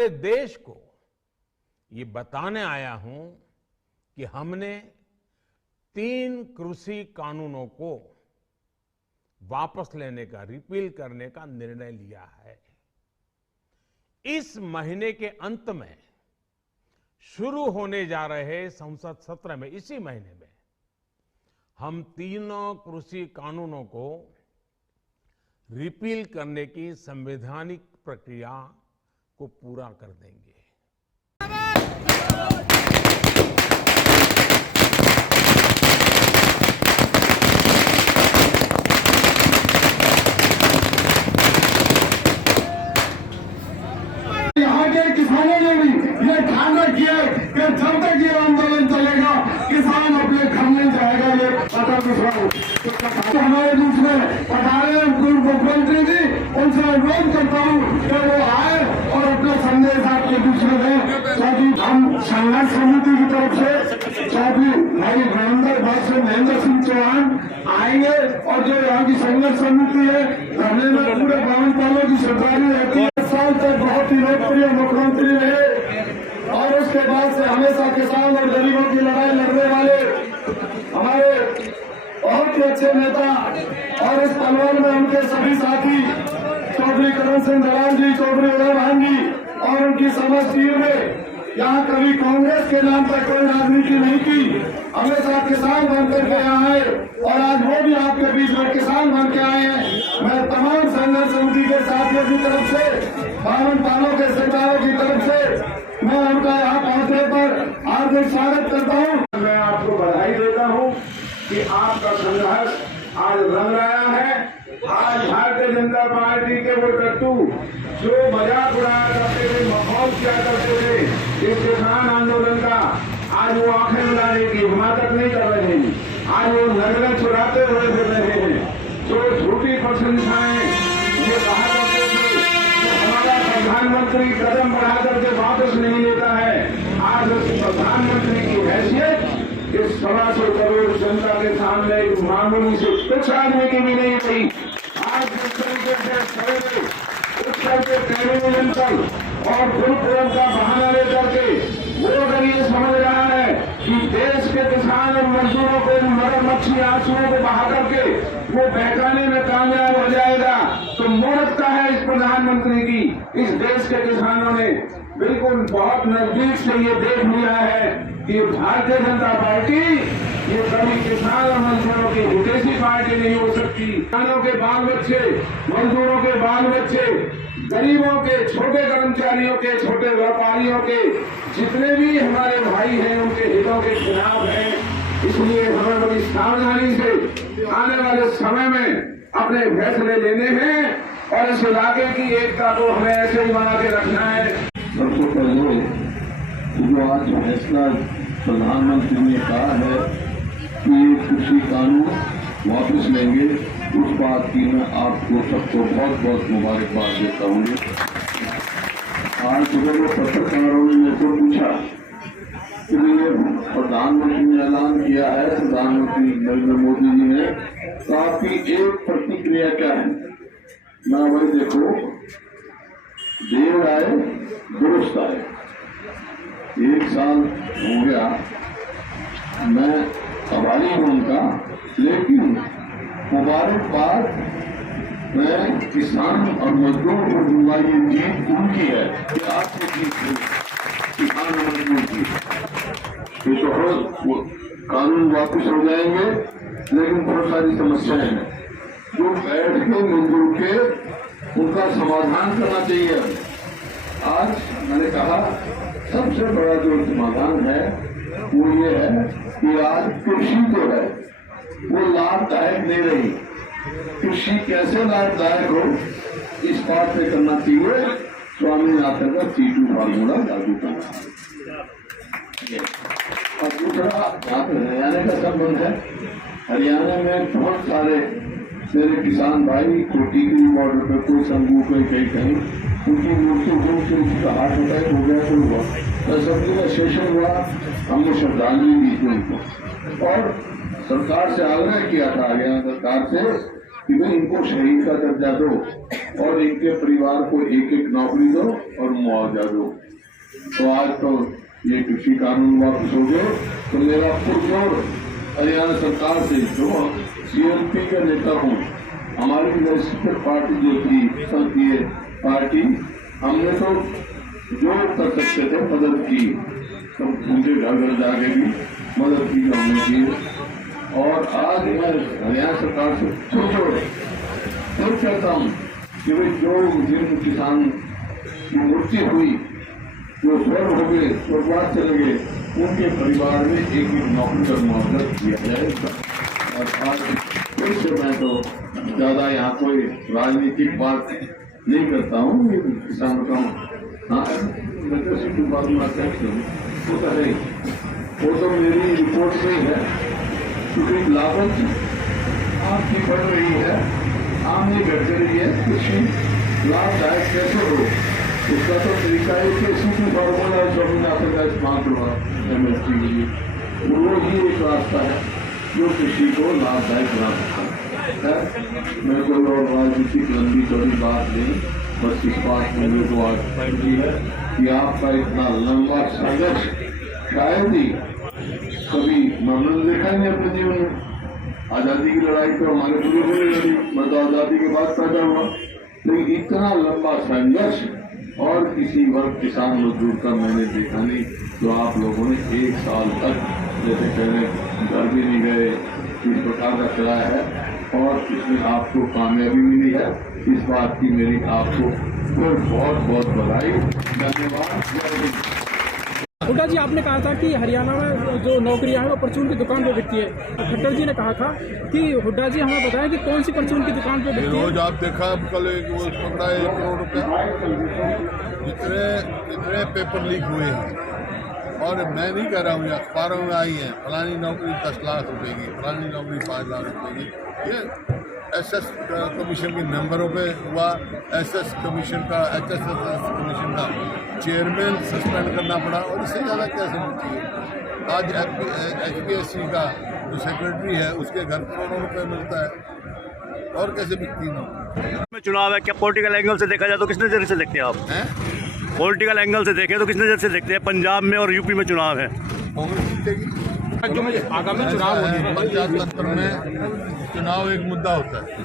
पूरे देश को ये बताने आया हूं कि हमने 3 कृषि कानूनों को वापस लेने का, रिपील करने का निर्णय लिया है। इस महीने के अंत में शुरू होने जा रहे संसद सत्र में, इसी महीने में, हम तीनों कृषि कानूनों को रिपील करने की संवैधानिक प्रक्रिया को पूरा कर देंगे। यहाँ के किसानों ने भी ये ठाना किया कि जब तक ये आंदोलन चलेगा किसान अपने घर में जाएगा। ये पता तो हमारे बीच में पधारे मुख्यमंत्री जी, उनसे अनुरोध करता हूँ कि वो आए और अपना संदेश आपके बीच में दें। साथ ही हम संघर्ष समिति की तरफ से साथ ही भाई महेंद्र सिंह चौहान आएंगे और जो यहाँ की संघर्ष समिति है धरने में पूरे 52 सालों की सरकारी रहती है। साल तक बहुत ही लोकप्रिय मुख्यमंत्री रहे और उसके बाद से हमेशा किसान और गरीबों की लड़ाई लड़ने वाले हमारे बहुत ही अच्छे नेता और इस पलवल में उनके सभी साथी चौधरी करण सिंह दलाल जी, चौधरी उदय भान जी और उनकी समझ टीम ने यहाँ कभी कांग्रेस के नाम पर कोई राजनीति नहीं की, हमेशा किसान बनकर के आए और आज वो भी आपके बीच में किसान बन के आए हैं। मैं तमाम संघर्ष समिति के साथियों की तरफ से, 52 पालों के सरकारों की तरफ से मैं उनका यहाँ पहुंचने पर हार्दिक स्वागत करता हूँ। मैं आपको बधाई देता हूँ कि आपका संघर्ष आज रंग रहा है। आज भारतीय जनता पार्टी के वो टट्टू जो मजाक उड़ाया करते थे, माहौल किया करते थे इस किसान आंदोलन का, आज वो आंखें मिलाने की हिम्मत नहीं कर रहे हैं। आज वो नजरें चुराते हुए फिर रहे हैं। जो झूठी प्रशंसाएं ये कहा करते थे हमारा प्रधानमंत्री कदम बढ़ा करके वापस नहीं लेता है, आज उस प्रधानमंत्री की हैसियत इस 125 करोड़ जनता के सामने एक मामूली से कुछ आदमी की भी नहीं रही। आज जिस तरीके से खड़े उस करके टेलीविजन पर और गुरुपुरम का बहाना लेकर के वो अगर ये समझ रहा है कि देश के किसान और मजदूरों को मगरमच्छी आंसुओं को बहा करके वो बहकाने में कामयाब हो जाएगा, तो मूर्खता है इस प्रधानमंत्री की। इस देश के किसानों ने बिल्कुल बहुत नजदीक से ये देख लिया है कि भारतीय जनता पार्टी ये कभी किसान और मजदूरों की विदेशी पार्टी नहीं हो सकती। किसानों के बाल बच्चे, मजदूरों के बाल बच्चे, गरीबों के, छोटे कर्मचारियों के, छोटे व्यापारियों के, जितने भी हमारे भाई हैं उनके हितों के खिलाफ हैं। इसलिए हमें बड़ी सावधानी से आने वाले समय में अपने फैसले लेने हैं और इस इलाके की एकता को हमें ऐसे ही बना के रखना है। सबसे पहले जो आज फैसला प्रधानमंत्री ने कहा है कि कृषि कानून वापस लेंगे, उस बात की मैं आपको सबको बहुत बहुत मुबारकबाद देता हूँ। आज सुबह पत्रकारों ने मेरे को पूछा कि ये प्रधानमंत्री ने ऐलान किया है, प्रधानमंत्री नरेंद्र मोदी जी ने, तो आपकी एक प्रतिक्रिया क्या है? मैं भाई देखो, देर आए दुरुस्त आए, 1 साल हो गया, मैं आभारी हूं उनका, लेकिन मुबारकबाद मैं किसान और मजदूर को दूंगा। ये जीत उनकी है कि आपकी जीत है, किसान और मजदूर की। ये तो वो कानून वापस हो जाएंगे, लेकिन बहुत सारी समस्याएं हैं जो बैठ के मिलजुल के उनका समाधान करना चाहिए। आज मैंने कहा सबसे बड़ा जो समाधान है वो ये है कि आज कृषि जो है वो लाभदायक नहीं रही। कृषि कैसे लाभदायक हो इस बात पे करना चाहिए स्वामीनाथन का C2 फार्मूला लागू करना। और दूसरा यहाँ पे हरियाणा का संबंध है। हरियाणा में बहुत सारे मेरे किसान भाई जो टीकरी बॉर्डर पे कोई संगू कोई कहीं उनकी मृत्यु उसका हार्ट अटैक हो गया, तो हुआ असेंबली का सेशन हुआ, हमने श्रद्धांजलि दी थी उनको और सरकार से आग्रह किया था, हरियाणा सरकार से, कि भाई इनको शहीद का दर्जा दो और इनके परिवार को 1-1 नौकरी दो और मुआवजा दो। तो आज तो ये कृषि कानून वापस हो गए, तो मेरा पुरजोर हरियाणा सरकार से, जो CLP का नेता हूँ, हमारी लेजिस्लेटिव पार्टी जो थी संघीय पार्टी, हमने तो जो कर सकते थे मदद की, तो उनके घर घर जाके भी मदद की जो हमने की। और आज मैं हरियाणा सरकार से फिर कहता हूँ कि भाई जो जिन किसान की मृत्यु हुई, जो स्वर्ग हो गए, स्वर्गवास चले गए, उनके परिवार में एक नौकरी का मुआवजा दिया जाएगा। और आज फिर से मैं तो ज्यादा यहाँ कोई राजनीतिक बात नहीं करता हूँ, किसानों का हाँ की बात वो तो है, वो तो मेरी रिपोर्ट से है, क्योंकि लागत आपकी बढ़ रही है, आमदनी घट रही है, कृषि लाभदायक कैसे हो, उसका तो तरीका है कि सूखी फॉर्मूला स्वामीनाथन का इस्तेमाल करवा MSP के लिए, वो ही एक रास्ता है जो कृषि को लाभदायक बना सकता है। मैं कोई और राजनीतिक लंबी चौड़ी बात नहीं, बस इस बात में मेरे को आज की है कि आपका इतना लंबा संघर्ष शायद ही कभी मैंने देखा नहीं अपने जीवन में। आज़ादी की लड़ाई तो हमारे पूर्वजों ने लड़ी, मैं तो आज़ादी के बाद पैदा हुआ, लेकिन इतना लंबा संघर्ष और किसी वर्ग किसान मजदूर का मैंने देखा नहीं। जो आप लोगों ने 1 साल तक जैसे कहने घर भी नहीं गए, इस प्रकार का चलाया है और इसमें आपको कामयाबी मिली है, इस बात की मेरी आपको बहुत बहुत बधाई, धन्यवाद। हुड्डा जी, आपने कहा था कि हरियाणा में जो नौकरियां हैं वो परचून की दुकान पे बिकती है। खट्टर जी ने कहा था कि हुड्डा जी हमें बताएं कि कौन सी परचून की दुकान पे बिकती है। रोज आप देखा कल एक वो पकड़ा 1 करोड़ रुपए, इतने पेपर लीक हुए हैं। और मैं नहीं कह रहा हूँ, अखबारों में आई है फलानी नौकरी 10 लाख रुपए की, फलानी नौकरी 5 लाख रुपए की। ये SS कमीशन के मेंबरों पे हुआ, SS कमीशन का, HSS कमीशन का चेयरमैन सस्पेंड करना पड़ा, और इससे ज़्यादा क्या समझती है। आज HPSC का जो सेक्रेटरी है उसके घर करोड़ों रुपए मिलता है, और कैसे बिकती है। चुनाव है, क्या पॉलिटिकल एंगल से देखा जाए तो किस नज़र से देखते हैं आप? पॉलिटिकल एंगल से देखें तो किस नज़र से देखते हैं? पंजाब में और यूपी में चुनाव है, कांग्रेस जीतेगी। आगामी चुनाव पंचायत तंत्र में चुनाव एक मुद्दा होता है।